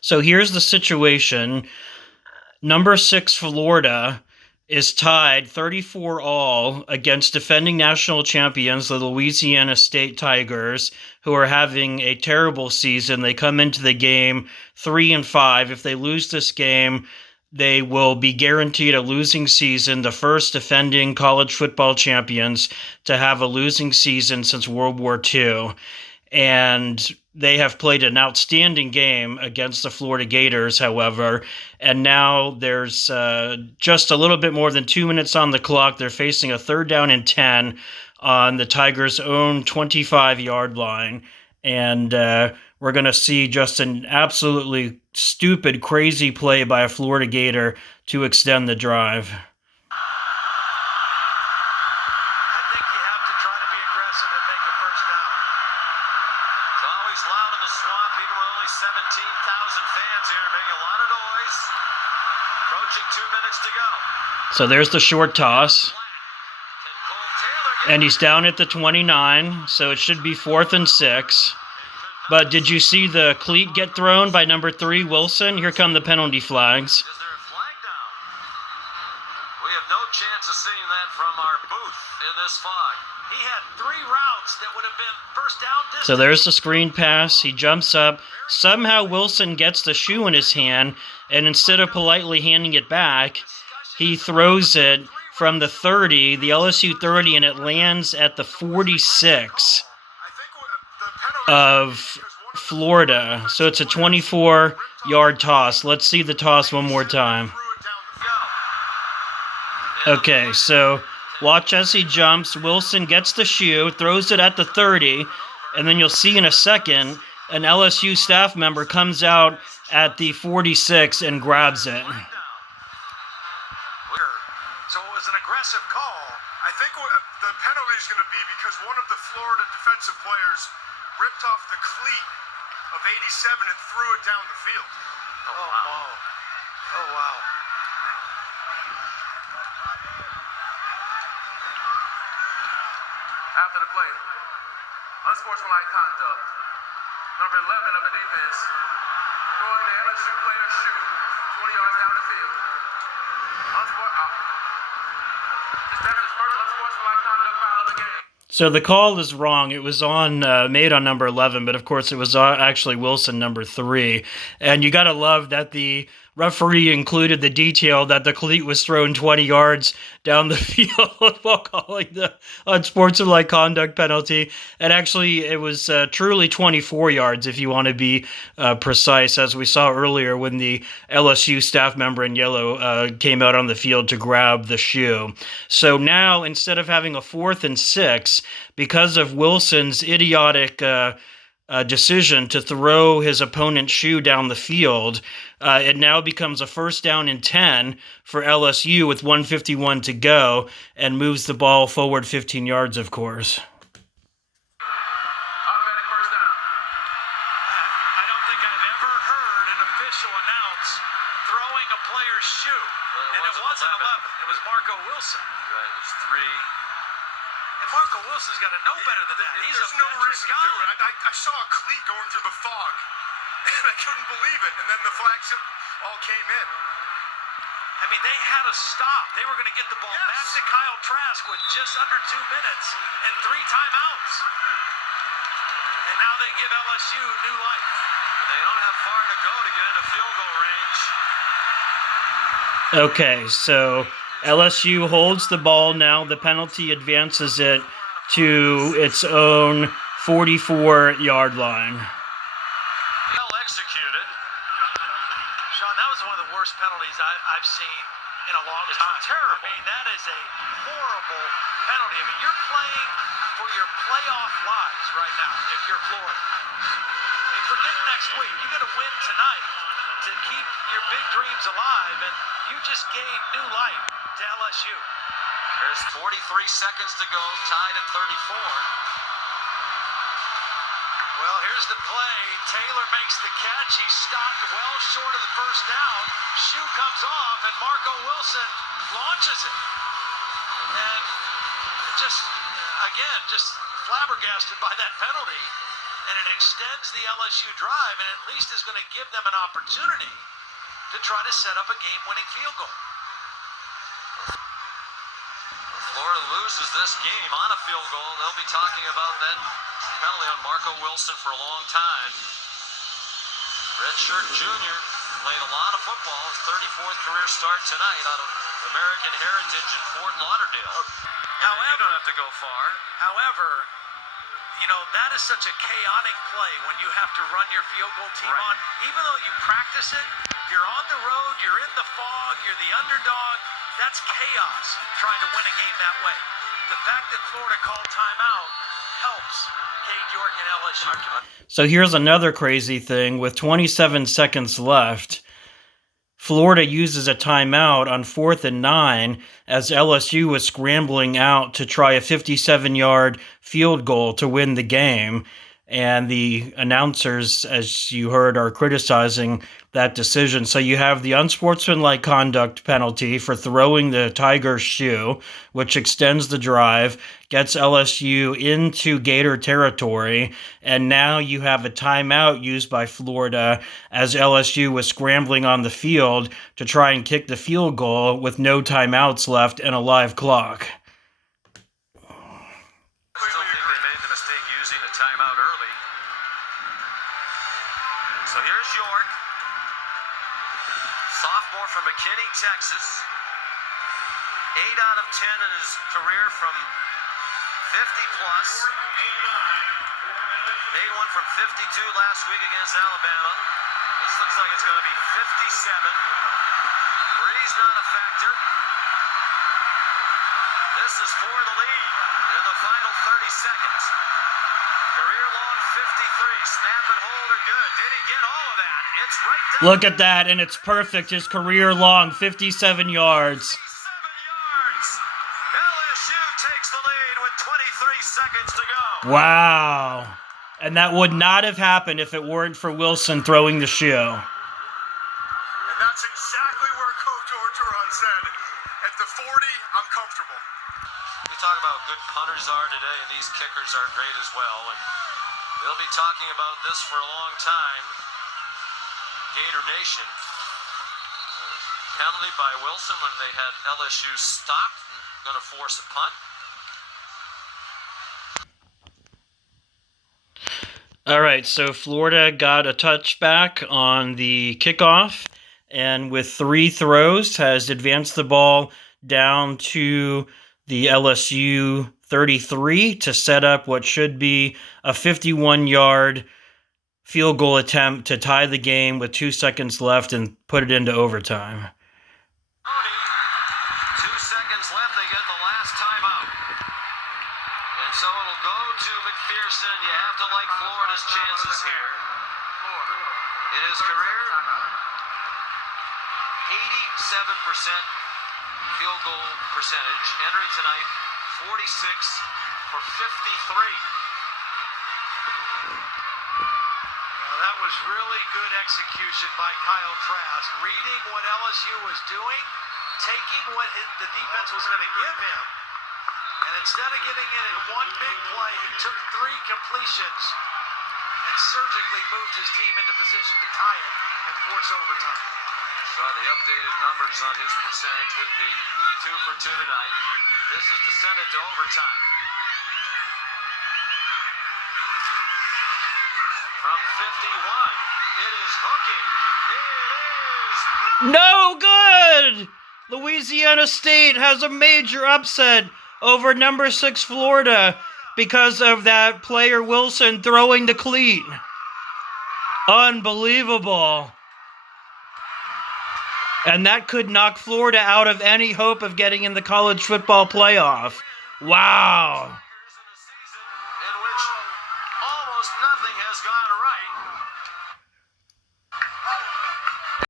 So here's the situation. Number 6 Florida is tied 34-all against defending national champions, the Louisiana State Tigers, who are having a terrible season. They come into the game 3-5. If they lose this game, they will be guaranteed a losing season, the first defending college football champions to have a losing season since World War II. And they have played an outstanding game against the Florida Gators, however, and now there's just a little bit more than 2 minutes on the clock. They're facing a 3rd down and 10 on the Tigers' own 25-yard line, and we're going to see just an absolutely stupid, crazy play by a Florida Gator to extend the drive. Loud in the swamp, even with only 17,000 fans here, making a lot of noise. Approaching 2 minutes to go. So there's the short toss. And he's down at the 29, so it should be 4th and 6. But did you see the cleat get thrown by number 3, Wilson? Here come the penalty flags. Is there a flag down? We have no chance of seeing that from our booth in this fog. He had 3 routes that would have been first down distance. So there's the screen pass. He jumps up. Somehow Wilson gets the shoe in his hand, and instead of politely handing it back, he throws it from the 30, the LSU 30, and it lands at the 46 of Florida. So it's a 24-yard toss. Let's see the toss one more time. Okay, so watch as he jumps. Wilson gets the shoe, throws it at the 30, and then you'll see in a second an LSU staff member comes out at the 46 and grabs it. So it was an aggressive call. I think the penalty is going to be because one of the Florida defensive players ripped off the cleat of 87 and threw it down the field. Oh, wow. Oh, wow. After the play, unsportsmanlike conduct. Number 11 of the defense, throwing the LSU player's shoe 20 yards down the field. This is first unsportsmanlike conduct foul of the game. So the call is wrong. It was on made on number 11, but of course it was actually Wilson, number 3. And you got to love that the referee included the detail that the cleat was thrown 20 yards down the field while calling the unsportsmanlike conduct penalty. And actually, it was truly 24 yards, if you want to be precise, as we saw earlier when the LSU staff member in yellow came out on the field to grab the shoe. So now, instead of having a 4th and 6, because of Wilson's idiotic decision to throw his opponent's shoe down the field, it now becomes a 1st down and 10 for LSU with 1:51 to go and moves the ball forward 15 yards, of course. Automatic first down. I don't think I've ever heard an official announce throwing a player's shoe. And it wasn't 11. It was Marco Wilson. Right, it was 3. And Marco Wilson's got to know better than that. He's There's a no veteran reason to guy. do it. I saw a cleat going through the fog, and I couldn't believe it. And then the flags all came in. I mean, they had to stop. They were going to get the ball back to Kyle Trask with just under 2 minutes and 3 timeouts. And now they give LSU new life. And they don't have far to go to get into field goal range. Okay, so LSU holds the ball now. The penalty advances it to its own 44-yard line. Well executed. Sean, that was one of the worst penalties I've seen in a long time. It's terrible. I mean, that is a horrible penalty. I mean, you're playing for your playoff lives right now if you're Florida. I mean, forget next week. You got to win tonight to keep your big dreams alive, and you just gave new life to LSU. There's 43 seconds to go, tied at 34. Well, here's the play. Taylor makes the catch. He's stopped well short of the first down. Shoe comes off, and Marco Wilson launches it. And just flabbergasted by that penalty. and it extends the LSU drive, and at least is going to give them an opportunity to try to set up a game-winning field goal. Florida loses this game on a field goal. They'll be talking about that penalty on Marco Wilson for a long time. Redshirt junior played a lot of football. His 34th career start tonight out of American Heritage in Fort Lauderdale. However, you don't have to go far. However, you know, that is such a chaotic play when you have to run your field goal team on. Even though you practice it, you're on the road, you're in the fog, you're the underdog. That's chaos trying to win a game that way. The fact that Florida called timeout helps Cade York and LSU. So here's another crazy thing. With 27 seconds left, Florida uses a timeout on 4th and 9 as LSU was scrambling out to try a 57-yard field goal to win the game. And the announcers, as you heard, are criticizing that decision. So you have the unsportsmanlike conduct penalty for throwing the Tigers' shoe, which extends the drive, gets LSU into Gator territory, and now you have a timeout used by Florida as LSU was scrambling on the field to try and kick the field goal with no timeouts left and a live clock. I still think they made the mistake using a timeout early. So here's York, sophomore from McKinney, Texas. 8 out of 10 in his career from 50-plus. Made one from 52 last week against Alabama. This looks like it's going to be 57. Breeze not a factor. This is for the lead in the final 30 seconds. Career long 53. Snap and hold are good. Did he get all of that? It's right down. Look at that, and it's perfect. His career long 57 yards. 57 yards. LSU takes the lead with 23 seconds to go. Wow. And that would not have happened if it weren't for Wilson throwing the shoe. And that's exactly where Coach Orgeron said, at the 40, I'm comfortable. We talk about how good punters are today, and these kickers are great as well. And they'll be talking about this for a long time. Gator Nation. Penalty by Wilson when they had LSU stopped and going to force a punt. All right, so Florida got a touchback on the kickoff, and with 3 throws has advanced the ball down to the LSU 33 to set up what should be a 51-yard field goal attempt to tie the game with 2 seconds left and put it into overtime. 2 seconds left, they get the last timeout. And so it'll go to McPherson. You have to like Florida's chances here. In his career, 87% field goal percentage. Entering tonight, 46 for 53. That was really good execution by Kyle Trask, reading what LSU was doing, taking what the defense was going to give him, and instead of getting it in one big play, he took 3 completions and surgically moved his team into position to tie it and force overtime. Saw the updated numbers on his percentage with the 2 for 2 tonight. This is to send it to overtime. From 51, it is hooking. It is No good! Louisiana State has a major upset over number 6 Florida because of that player Wilson throwing the cleat. Unbelievable. And that could knock Florida out of any hope of getting in the college football playoff. Wow. in which almost nothing has gone right.